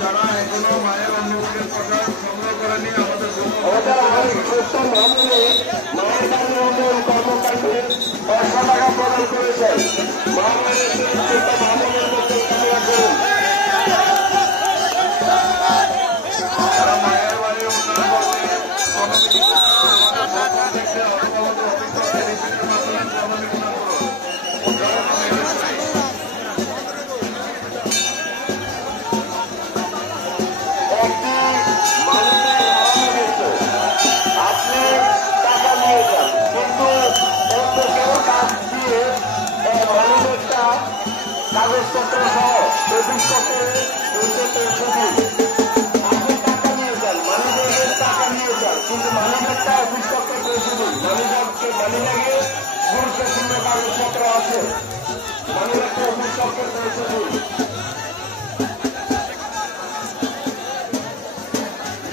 যারা এখনো মায়ের অন্নভোগের প্রসাদ সংগ্রহ করেনি আমাদের কর্মকাণ্ডে 500 টাকা প্রদান করেছেন। মায়ের বাড়ির কাগজপত্র সহ অফিস আপনি টাকা নিয়ে যান, মালিকের টাকা নিয়ে যান, কিন্তু মালিকেরটা অফিস পত্র পৌঁছে দিন। মালিকে গুরুত্বপূর্ণ কাগজপত্র আছে, মালিককে অফিস পত্র পৌঁছে দিন।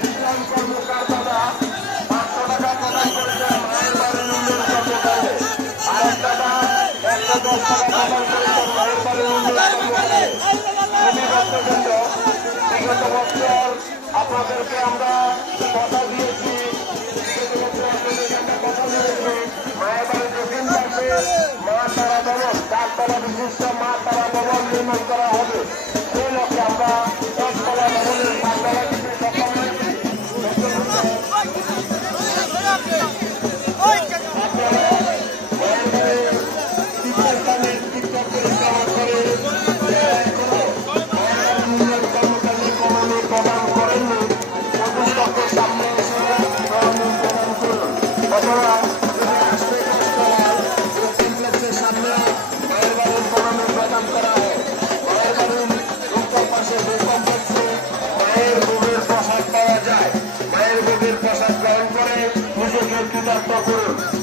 ইসলাম কর্মকার দাদা 500 টাকা প্রদান করেছেন মায়ের বাড়ির উন্নয়ন কর্মকাণ্ডে। আরেক দাদা 110 টাকা প্রদান করেছেন মায়ের বাড়ির উন্নয়ন কর্মকাণ্ডে। বিগত বছর আপনাদেরকে আমরা কথা দিয়েছি, মায়ের বাড়ির দক্ষিণ পাশে মা তারা ভবন, 4 তলা বিশিষ্ট মা তারা ভবন নির্মাণ করা হবে। সেই লক্ষ্যে আমরা 1 তলা ভবনের 5 তলা থেকে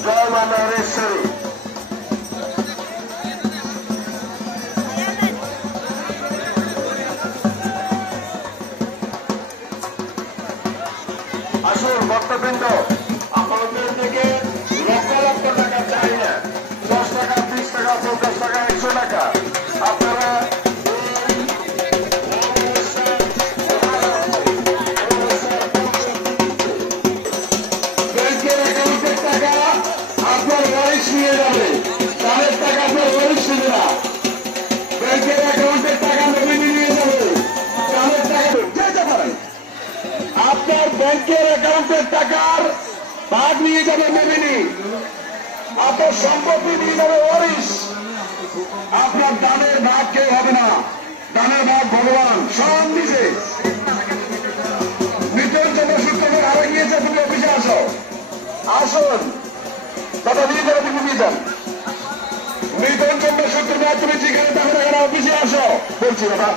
জয় মা নরেশ্বরী। আসুন ভক্তবৃন্দ, আপনাদের থেকে লক্ষ লক্ষ টাকা চাই না, 10 টাকা, 20 টাকা, 50 টাকা, 100 টাকা আপনারা নিয়ে যাবে। তাদের টাকা আপনার পরিস্থিতি না, ব্যাংকের অ্যাকাউন্টের টাকা নমিনি নিয়ে যাবে। তাদের টাকা যেতে পারেন, আপনার ব্যাংকের অ্যাকাউন্টের টাকার ভাগ নিয়ে যাবে নমিনি, আপনার সম্পত্তি নিয়ে যাবে ওয়ারিশ। আপনার দানের ভাগ কেউ হবে না, দানের ভাগ ভগবান স্বয়ং নিজে। মৃত্যুঞ্জয় সূত্রে হারা গিয়েছে, তুমি অফিসে আসো, আসুন দাদা নিয়ে যাবে, তুমি নিয়ে যান। মৃত্যুঞ্জয় সূত্রে তুমি যেখানে তখন অফিসে আসো বলছি দাদা।